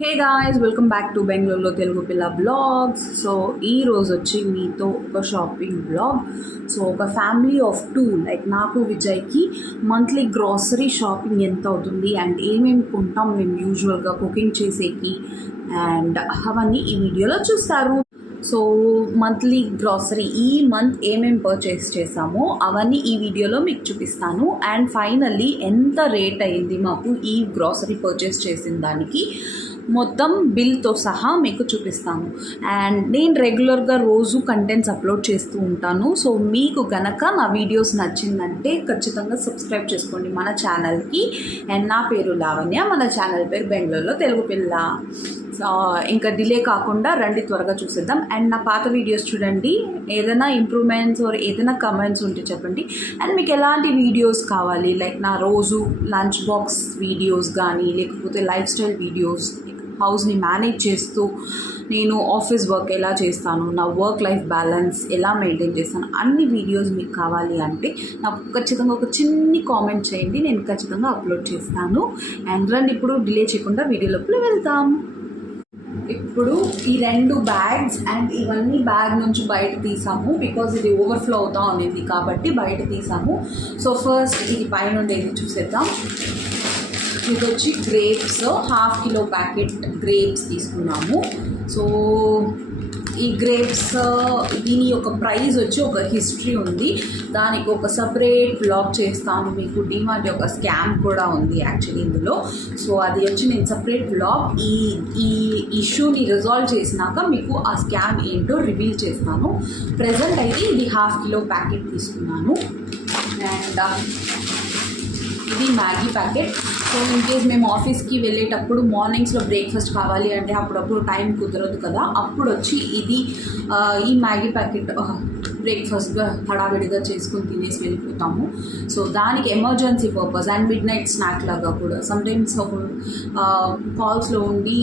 Hey guys, welcome back to బెంగళూరులో తెలుగు పిల్ల blogs. So ఈ రోజు వచ్చి మీతో ఒక షాపింగ్ బ్లాగ్. సో ఒక ఫ్యామిలీ ఆఫ్ టూ లైక్ నాకు విజయ్కి మంత్లీ గ్రాసరీ షాపింగ్ ఎంత అవుతుంది అండ్ ఏమేమి కొంటాం మేము యూజువల్గా కుకింగ్ చేసేకి అండ్ అవన్నీ ఈ వీడియోలో చూస్తారు. సో మంత్లీ గ్రాసరీ ఈ మంత్ ఏమేమి పర్చేస్ చేసామో అవన్నీ ఈ వీడియోలో మీకు చూపిస్తాను. అండ్ ఫైనల్లీ ఎంత రేట్ అయింది మాకు ఈ గ్రాసరీ పర్చేస్ చేసిన దానికి మొత్తం బిల్తో సహా మీకు చూపిస్తాను. అండ్ నేను రెగ్యులర్గా రోజు కంటెంట్స్ అప్లోడ్ చేస్తూ ఉంటాను. సో మీకు కనుక నా వీడియోస్ నచ్చిందంటే ఖచ్చితంగా సబ్స్క్రైబ్ చేసుకోండి మన ఛానల్కి. అండ్ నా పేరు లావణ్య, మన ఛానల్ పేరు బెంగళూరులో తెలుగు పిల్ల. ఇంకా డిలే కాకుండా రండి త్వరగా చూసేద్దాం. అండ్ నా పాత వీడియోస్ చూడండి, ఏదైనా ఇంప్రూవ్మెంట్స్ ఆర్ ఏదైనా కమెంట్స్ ఉంటే చెప్పండి. అండ్ మీకు ఎలాంటి వీడియోస్ కావాలి, లైక్ నా రోజు లంచ్ బాక్స్ వీడియోస్ కానీ లేకపోతే లైఫ్ స్టైల్ వీడియోస్, హౌస్ని మేనేజ్ చేస్తూ నేను ఆఫీస్ వర్క్ ఎలా చేస్తాను, నా వర్క్ లైఫ్ బ్యాలెన్స్ ఎలా మెయింటైన్ చేస్తాను, అన్ని వీడియోస్ మీకు కావాలి అంటే నాకు ఖచ్చితంగా ఒక చిన్ని కామెంట్ చేయండి, నేను ఖచ్చితంగా అప్లోడ్ చేస్తాను. అండ్ రండి ఇప్పుడు డిలే చేయకుండా వీడియోలోకి వెళ్తాం. ఇప్పుడు ఈ రెండు బ్యాగ్స్ అండ్ ఇవన్నీ బ్యాగ్ నుంచి బయట తీసాము బికాజ్ ఇది ఓవర్ఫ్లో అవుతా ఉండింది కాబట్టి బయట తీసాము. సో ఫస్ట్ ఇది పైన ఉండేది చూసేద్దాం. ఇది వచ్చి గ్రేప్స్, ½ కిలో ప్యాకెట్ గ్రేప్స్ తీసుకున్నాము. సో ఈ గ్రేప్స్ దీని యొక్క ప్రైస్ వచ్చి ఒక హిస్టరీ ఉంది, దానికి ఒక సపరేట్ బ్లాగ్ చేస్తాను మీకు. డిమార్ట్ యొక్క స్కామ్ కూడా ఉంది యాక్చువల్లీ ఇందులో. సో అది వచ్చి నేను సపరేట్ బ్లాగ్ ఈ ఇష్యూని రిజాల్వ్ చేసినాక మీకు ఆ స్కామ్ ఏంటో రివీల్ చేస్తాను. ప్రజెంట్ అయితే ఇది ½ కిలో ప్యాకెట్ తీసుకున్నాను. అండ్ ఇది Maggi packet. So in case మేము ఆఫీస్కి వెళ్ళేటప్పుడు మార్నింగ్స్లో బ్రేక్ఫాస్ట్ కావాలి అంటే అప్పుడప్పుడు టైం కుదరదు కదా, అప్పుడు వచ్చి ఇది ఈ మ్యాగీ ప్యాకెట్ బ్రేక్ఫాస్ట్గా హడావిడిగా చేసుకొని తినేసి వెళ్ళిపోతాము. సో దానికి emergency purpose and mid night snack లాగా కూడా సమ్టైమ్స్ కాల్స్లో ఉండి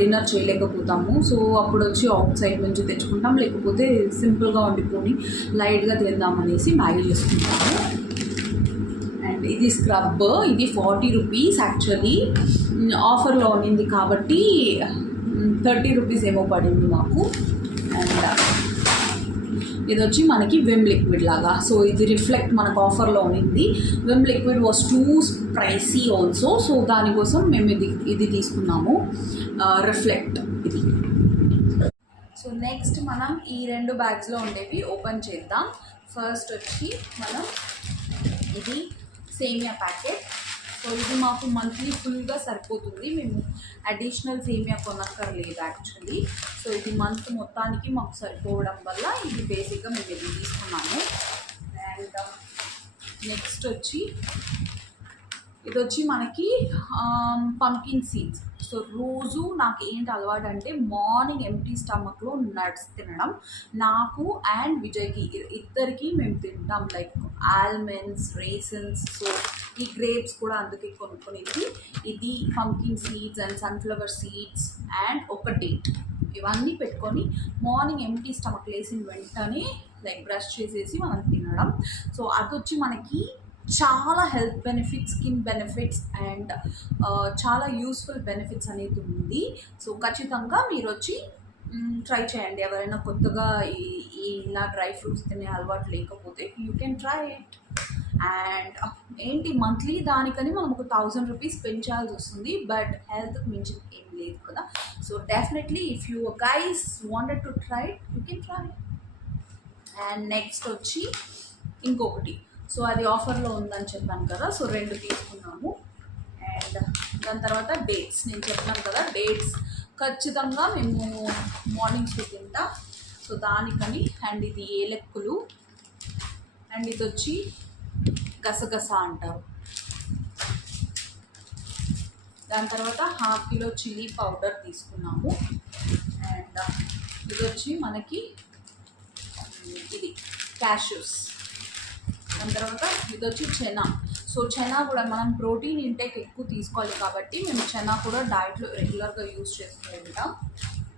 డిన్నర్ చేయలేకపోతాము. సో అప్పుడు వచ్చి అవుట్ సైడ్ నుంచి తెచ్చుకుంటాం, లేకపోతే సింపుల్గా వండుకొని లైట్గా తిందామనేసి మ్యాగీ చేసుకుంటాము. అండ్ ఇది స్క్రబ్, ఇది 40 రూపీస్ యాక్చువల్లీ ఆఫర్లో ఉన్నింది కాబట్టి 30 రూపీస్ ఏమో పడింది మాకు. అండ్ ఇది వచ్చి మనకి విమ్ లిక్విడ్ లాగా. సో ఇది రిఫ్లెక్ట్ మనకు ఆఫర్లో ఉన్నింది. Vim liquid was too pricey also, so దానికోసం మేము ఇది తీసుకున్నాము, రిఫ్లెక్ట్ ఇది. సో నెక్స్ట్ మనం ఈ రెండు బ్యాగ్స్లో ఉండేవి ఓపెన్ చేద్దాం. ఫస్ట్ వచ్చి మనం ఇది సేమియా ప్యాకెట్. సో ఇది మాకు మంత్లీ ఫుల్గా సరిపోతుంది, మేము అడిషనల్ సేమియా కొనక్కర్లేదు యాక్చువల్లీ. సో ఇది మంత్ మొత్తానికి మాకు సరిపోవడం వల్ల ఇది బేసిక్గా మేము ఇది తీసుకున్నాము. అండ్ నెక్స్ట్ వచ్చి ఇది వచ్చి మనకి పంకిన్ సీడ్స్. సో రోజు నాకు ఏంటి అలవాటు అంటే మార్నింగ్ ఎంప్టీ స్టమక్లో నట్స్ తినడం. నాకు అండ్ విజయ్కి ఇద్దరికి మేము తింటాం, లైక్ ఆల్మండ్స్, రేసన్స్. సో ఈ గ్రేప్స్ కూడా అందుకే కొనుక్కునేది. ఇది pumpkin seeds and sunflower seeds and ఒక డేట్, ఇవన్నీ పెట్టుకొని మార్నింగ్ ఎంప్టీ స్టమక్ లేసిన వెంటనే లైక్ బ్రష్ చేసేసి మనం తినడం. సో అది వచ్చి మనకి చాలా health benefits, skin benefits and చాలా యూస్ఫుల్ బెనిఫిట్స్ అనేది ఉంది. సో ఖచ్చితంగా మీరు వచ్చి ట్రై చేయండి. ఎవరైనా కొత్తగా ఇలా డ్రై ఫ్రూట్స్ తినే అలవాటు లేకపోతే you can try it. And ఏంటి మంత్లీ దానికని మనం ఒక 1000 రూపీస్ పెంచాల్సి వస్తుంది, బట్ హెల్త్కి మించి ఏం లేదు కదా. So definitely if you guys wanted to try it you can try. And next వచ్చి ఇంకొకటి, సో అది ఆఫర్లో ఉందని చెప్పాను కదా, సో 2 తీసుకున్నాము. అండ్ దాని తర్వాత డేట్స్, నేను చెప్పాను కదా డేట్స్ ఖచ్చితంగా మేము మార్నింగ్స్లో తింటాం. సో దానికని. అండ్ ఇది ఏలక్కులు, అండ్ ఇది వచ్చి గసగస అంటారు. దాని తర్వాత ½ కిలో చిల్లీ పౌడర్ తీసుకున్నాము. అండ్ ఇది వచ్చి మనకి ఇది క్యాష్యూస్. దాని తర్వాత ఇది వచ్చి చెనా. సో చెనా కూడా మనం ప్రోటీన్ ఇంటేక్ ఎక్కువ తీసుకోవాలి కాబట్టి మేము చెనా కూడా డైట్లో రెగ్యులర్గా యూజ్ చేస్తూ ఉంటాం.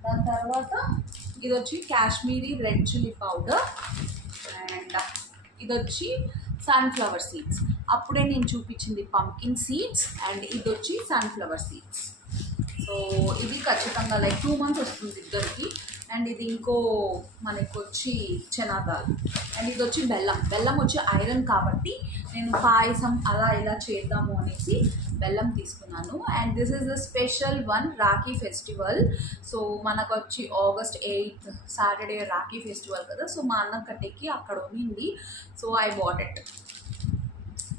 దాని తర్వాత ఇది వచ్చి Kashmiri red chilli powder. And ఇది వచ్చి సన్ఫ్లవర్ సీడ్స్. అప్పుడే నేను చూపించింది పంకిన్ సీడ్స్, అండ్ ఇది వచ్చి సన్ఫ్లవర్ సీడ్స్. ఖచ్చితంగా లైక్ 2 మంత్స్ వస్తుంది ఇద్దరికి. అండ్ ఇది ఇంకో మనకు వచ్చి చనాదాల్. అండ్ ఇది వచ్చి బెల్లం. బెల్లం వచ్చి ఐరన్ కాబట్టి నేను పాయసం అలా ఇలా చేద్దాము అనేసి బెల్లం తీసుకున్నాను. And this is the special one Rakhi festival. So మనకు వచ్చి August 8th Saturday Rakhi festival కదా. సో మా అన్న కట్టెకి అక్కడ ఉన్నింది. So I bought it.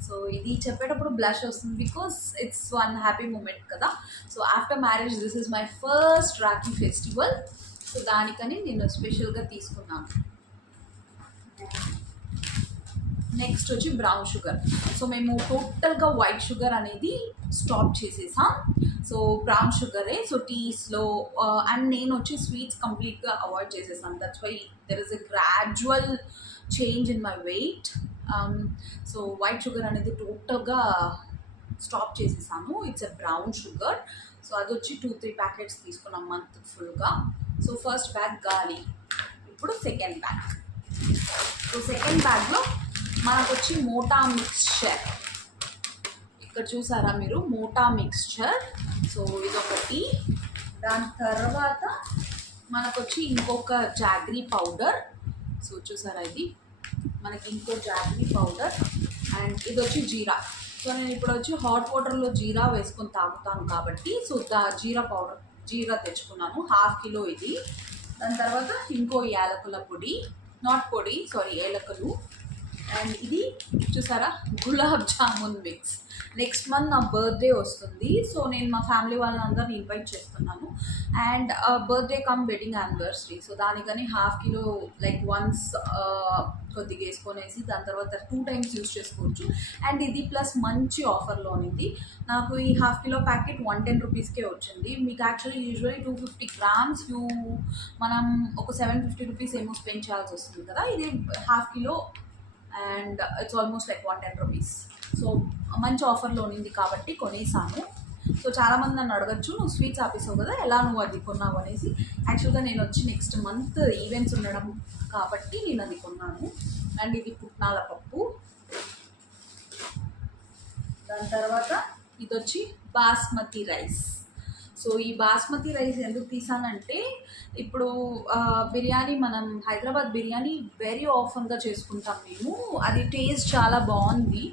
So ఇది చెప్పేటప్పుడు బ్లష్ వస్తుంది because it's one happy moment కదా. So after marriage this is my first Rakhi festival. So దానికని నేను స్పెషల్గా తీసుకున్నాను. నెక్స్ట్ వచ్చి బ్రౌన్ షుగర్. సో మేము టోటల్గా వైట్ షుగర్ అనేది స్టాప్ చేసేసాం. సో బ్రౌన్ షుగరే. సో టీస్లో అండ్ నేను వచ్చి స్వీట్స్ కంప్లీట్గా అవాయిడ్ చేసేసాను. That's why there is a gradual change in my weight. So white sugar అనేది టోటల్గా స్టాప్ చేసేసాను. It's a brown sugar. So అది వచ్చి 2-3 ప్యాకెట్స్ తీసుకున్నాం మంత్ ఫుల్గా. సో ఫస్ట్ బ్యాగ్ గాలి. ఇప్పుడు సెకండ్ బ్యాగ్. సో సెకండ్ బ్యాగ్లో మనకు వచ్చి మోటా మిక్స్చర్. ఇక్కడ చూసారా మీరు, మోటా మిక్స్చర్. సో ఇదొకటి. దాని తర్వాత మనకు వచ్చి ఇంకొక జాగ్రీ పౌడర్. సో చూసారా ఇది మనకి ఇంకో జాగ్రీ పౌడర్. అండ్ ఇది వచ్చి జీరా. సో నేను ఇప్పుడు వచ్చి హాట్ వాటర్లో జీరా వేసుకొని తాగుతాను కాబట్టి సో జీరా పౌడర్ జీరా తెచ్చుకున్నాను 1/2 కిలో ఇది. దాని తర్వాత ఇంకో యాలకుల పొడి, నాట్ పొడి సారీ ఏలకులు. అండ్ ఇది చూసారా gulab jamun mix. Next month నా బర్త్డే వస్తుంది. సో నేను మా ఫ్యామిలీ వాళ్ళందరిని ఇన్వైట్ చేస్తున్నాను. And birthday come wedding anniversary. So దానికని 1/2 కిలో లైక్ వన్స్ కొద్దిగా వేసుకొనేసి దాని తర్వాత 2 times యూజ్ చేసుకోవచ్చు. అండ్ ఇది ప్లస్ మంచి ఆఫర్లో ఉంది. నాకు ఈ 1/2 కిలో ప్యాకెట్ 110 రూపీస్కే వచ్చింది. మీకు యాక్చువల్లీ యూజువల్లీ 250 grams మనం ఒక 750 రూపీస్ ఏమో స్పెండ్ చేయాల్సి వస్తుంది కదా. ఇది 1/2 kilo and it's almost like 110 rupees. So మంచి ఆఫర్లో ఉంది కాబట్టి కొనేసాను. సో చాలామంది నన్ను అడగచ్చు, నువ్వు స్వీట్స్ ఆపేసావు కదా, ఎలా నువ్వు అది కొన్నావు అనేసి. యాక్చువల్గా నేను వచ్చి నెక్స్ట్ మంత్ ఈవెంట్స్ ఉండడం కాబట్టి నేను అది కొన్నాను. అండ్ ఇది పుట్నాల పప్పు. దాని తర్వాత ఇది వచ్చి బాస్మతి రైస్. సో ఈ బాస్మతి రైస్ ఎందుకు తీసానంటే ఇప్పుడు బిర్యానీ మనం హైదరాబాద్ బిర్యానీ వెరీ ఆఫన్గా చేసుకుంటాం మేము. అది టేస్ట్ చాలా బాగుంది.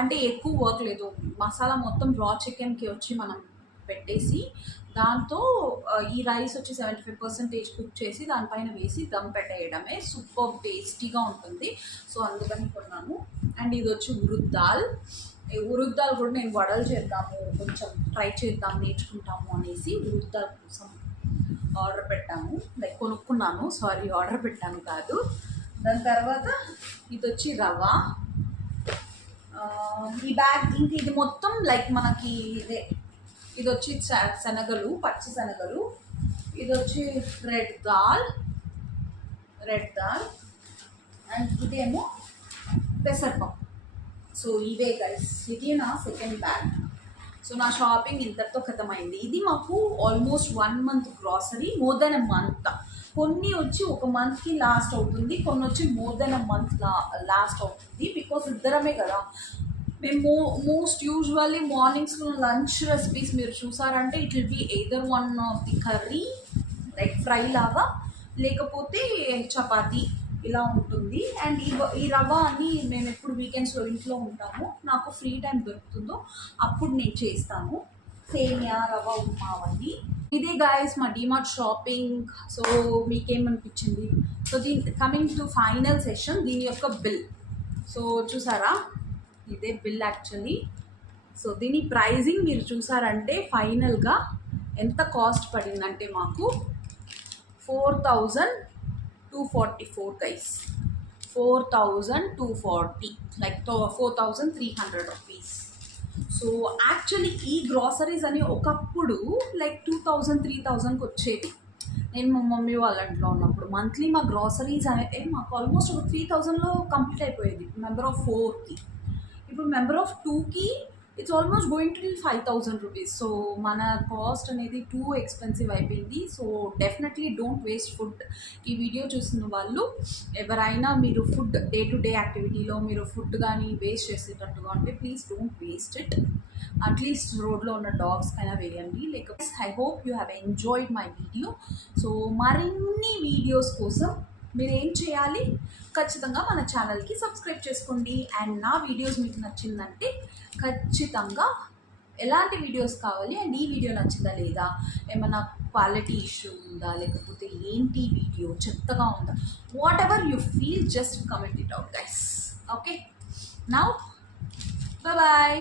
అంటే ఎక్కువ వర్క్ లేదు. మసాలా మొత్తం రా చికెన్కి వచ్చి మనం పెట్టేసి దాంతో ఈ రైస్ వచ్చి 75% కుక్ చేసి దానిపైన వేసి దమ్ పెట్టేయడమే. సూపర్ టేస్టీగా ఉంటుంది. సో అందుకని కొన్నాను. అండ్ ఇది వచ్చి ఉరుద్ దాల్. ఉరుద్ దాల్ కూడా నేను వడలు చేద్దాము, కొంచెం ట్రై చేద్దాం, నేర్చుకుంటాము అనేసి ఉరుద్ దాల్ కోసం ఆర్డర్ పెట్టాము. లైక్ కొనుక్కున్నాను, సారీ ఆర్డర్ పెట్టాను కాదు. దాని తర్వాత ఇది వచ్చి రవ. ఈ బ్యాగ్ ఇంక ఇది మొత్తం లైక్ మనకి ఇదే. ఇది వచ్చి శనగలు, పచ్చి శనగలు. ఇది వచ్చి రెడ్ దాల్. అండ్ ఇదేమో పెసరపప్పు. సో ఇవే గైస్, ఇది నా సెకండ్ బ్యాగ్. సో నా షాపింగ్ ఇంతటితో ఖతమైంది. ఇది మాకు almost 1 month grocery, more than a month. కొన్ని వచ్చి ఒక మంత్కి లాస్ట్ అవుతుంది, కొన్ని వచ్చి more than a month last అవుతుంది. బికాస్ ఇద్దరమే కదా మేము. మోస్ట్ యూజువల్లీ మార్నింగ్స్లో లంచ్ రెసిపీస్ మీరు చూసారంటే it will be either one of the curry like fry లాగా, లేకపోతే చపాతీ ఇలా ఉంటుంది. అండ్ ఈ రవ్వ అని మేము ఎప్పుడు వీకెండ్స్లో ఇంట్లో ఉంటాము, నాకు ఫ్రీ టైం దొరుకుతుందో అప్పుడు నేను చేస్తాను. సేమియా, రవ్వ ఉప్మా అవన్నీ. ఇదే గాయస్ మా డిమార్ట్ షాపింగ్. సో మీకేమనిపించింది? So coming to final session, దీని యొక్క బిల్. సో చూసారా ఇదే బిల్ యాక్చువల్లీ. సో దీని ప్రైజింగ్ మీరు చూసారంటే ఫైనల్గా ఎంత కాస్ట్ పడిందంటే మాకు 4,244 guys. 4,240 like 4,300 rupees. So actually ఈ గ్రాసరీస్ అని ఒకప్పుడు లైక్ 2,000-3,000కి వచ్చేది. నేను మా మమ్మీ వాళ్ళ ఇంట్లో ఉన్నప్పుడు మంత్లీ మా గ్రాసరీస్ అయితే మాకు ఆల్మోస్ట్ ఒక 3,000లో కంప్లీట్ అయిపోయేది మెంబర్ ఆఫ్ 4కి. ఇప్పుడు మెంబర్ ఆఫ్ 2కి it's almost going to be 5,000 rupees. So మన కాస్ట్ అనేది టూ ఎక్స్పెన్సివ్ అయిపోయింది. So definitely don't waste food. ఈ వీడియో చూసిన వాళ్ళు ఎవరైనా మీరు ఫుడ్ డే టు డే యాక్టివిటీలో మీరు ఫుడ్ కానీ వేస్ట్ చేసేటట్టుగా ఉంటే please don't waste it. At least రోడ్లో ఉన్న డాగ్స్ పైన వేయండి. లేకపోతే I hope you have enjoyed my video. So మరిన్ని వీడియోస్ కోసం మీరు ఏం చేయాలి, ఖచ్చితంగా మన ఛానల్కి సబ్స్క్రైబ్ చేసుకోండి. అండ్ నా వీడియోస్ మీకు నచ్చిందంటే ఖచ్చితంగా ఎలాంటి వీడియోస్ కావాలి అండ్ ఈ వీడియో నచ్చిందా లేదా, ఏమైనా క్వాలిటీ ఇష్యూ ఉందా, లేకపోతే ఏంటి వీడియో చెత్తగా ఉందా, whatever you feel just comment it out guys. Okay, now bye.